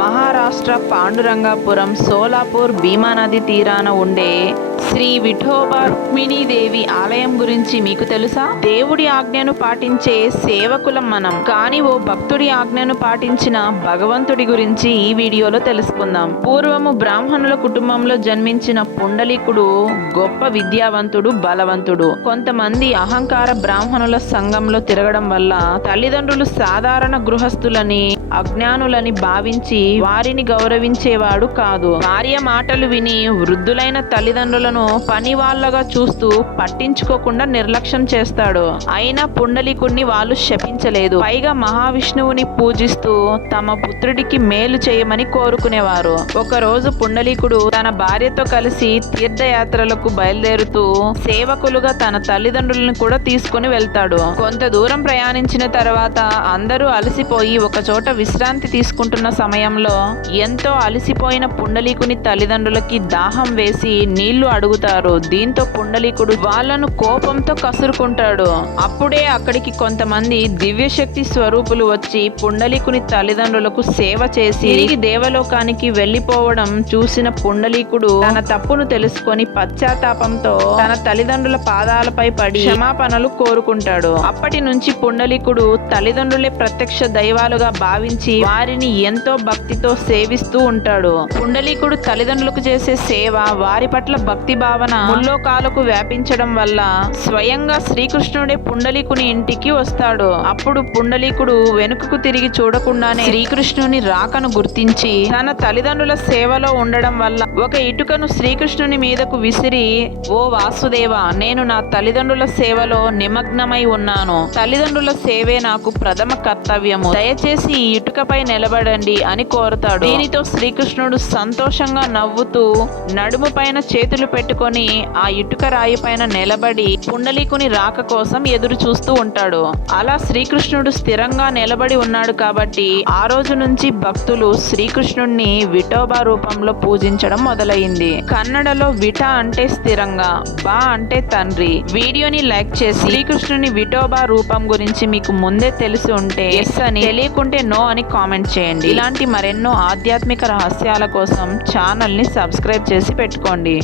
మహారాష్ట్ర పాండురంగాపురం సోలాపూర్ భీమా నది తీరాన ఉండే శ్రీ విఠోబా రుక్మిణీదేవి ఆలయం గురించి మీకు తెలుసా? దేవుడి ఆజ్ఞను పాటించే సేవకులం మనం, కానీ ఓ భక్తుడి ఆజ్ఞను పాటించిన భగవంతుడి గురించి ఈ వీడియోలో తెలుసుకుందాం. పూర్వము బ్రాహ్మణుల కుటుంబంలో జన్మించిన పుండలీకుడు గొప్ప విద్యావంతుడు, బలవంతుడు. కొంతమంది అహంకార బ్రాహ్మణుల సంఘంలో తిరగడం వల్ల తల్లిదండ్రులు సాధారణ గృహస్థులని, అజ్ఞానులని భావించి వారిని గౌరవించేవాడు కాదు. భార్య మాటలు విని వృద్ధులైన తల్లిదండ్రులను పని వాళ్ళగా చూస్తూ పట్టించుకోకుండా నిర్లక్ష్యం చేస్తాడు. అయినా పుండలీకుడిని వాళ్ళు శపించలేదు. పైగా మహావిష్ణువుని పూజిస్తూ తమ పుత్రుడికి మేలు చేయమని కోరుకునేవారు. ఒకరోజు పుండలీకుడు తన భార్యతో కలిసి తీర్థయాత్రలకు బయలుదేరుతూ సేవకులుగా తన తల్లిదండ్రులను కూడా తీసుకుని వెళ్తాడు. కొంత దూరం ప్రయాణించిన తర్వాత అందరూ అలసిపోయి ఒక చోట విశ్రాంతి తీసుకుంటున్న సమయంలో ఎంతో అలసిపోయిన పుండలీకుని తల్లిదండ్రులకి దాహం వేసి నీళ్లు అడుగుతారు. దీంతో పుండలీకుడు వాళ్ళను కోపంతో కసురుకుంటాడు. అప్పుడే అక్కడికి కొంతమంది దివ్యశక్తి స్వరూపులు వచ్చి పుండలీకుని తల్లిదండ్రులకు సేవ చేసి తిరిగి దేవలోకానికి వెళ్లిపోవడం చూసిన పుండలీకుడు తన తప్పును తెలుసుకొని పశ్చాత్తాపంతో తన తల్లిదండ్రుల పాదాలపై పడి క్షమాపణలు కోరుకుంటాడు. అప్పటి నుంచి పుండలీకుడు తల్లిదండ్రులే ప్రత్యక్ష దైవాలుగా భావించి వారిని ఎంతో భక్తితో సేవిస్తూ ఉంటాడు. పుండలీకుడు తల్లిదండ్రులకు చేసే సేవ, వారి పట్ల భక్తి భావన ముల్లోకాలకు వ్యాపించడం వల్ల స్వయంగా శ్రీకృష్ణుడే పుండలీకుని ఇంటికి వస్తాడు. అప్పుడు పుండలీకుడు వెనుకకు తిరిగి చూడకుండానే శ్రీకృష్ణుని రాకను గుర్తించి తన తల్లిదండ్రుల సేవలో ఉండడం వల్ల ఒక ఇటుకను శ్రీకృష్ణుని మీదకు విసిరి, ఓ వాసుదేవ, నేను నా తల్లిదండ్రుల సేవలో నిమగ్నమై ఉన్నాను. తల్లిదండ్రుల సేవే నాకు ప్రథమ కర్తవ్యము. దయచేసి ఈ ఇటుకపై నిలబడండి అని కోరుతాడు. దీనితో శ్రీకృష్ణుడు సంతోషంగా నవ్వుతూ నడుము పైన చేతులు పెట్టుకొని ఆ ఇటుక రాయి పైన నిలబడి పుండలీకుని రాక కోసం ఎదురు చూస్తూ ఉంటాడు. అలా శ్రీకృష్ణుడు స్థిరంగా నిలబడి ఉన్నాడు కాబట్టి ఆ రోజు నుంచి భక్తులు శ్రీకృష్ణుడిని విఠోబా రూపంలో పూజించడం మొదలైంది. కన్నడలో విఠ అంటే స్థిరంగా, బా అంటే తండ్రి. వీడియోని లైక్ చేసి శ్రీకృష్ణుని విఠోబా రూపం గురించి మీకు ముందే తెలిసి ఉంటే ఎస్ అని, తెలియకుంటే నో అని కామెంట్ చేయండి. ఇలాంటి మరెన్నో ఆధ్యాత్మిక రహస్యాల కోసం ఛానల్ ని సబ్స్క్రైబ్ చేసి పెట్టుకోండి.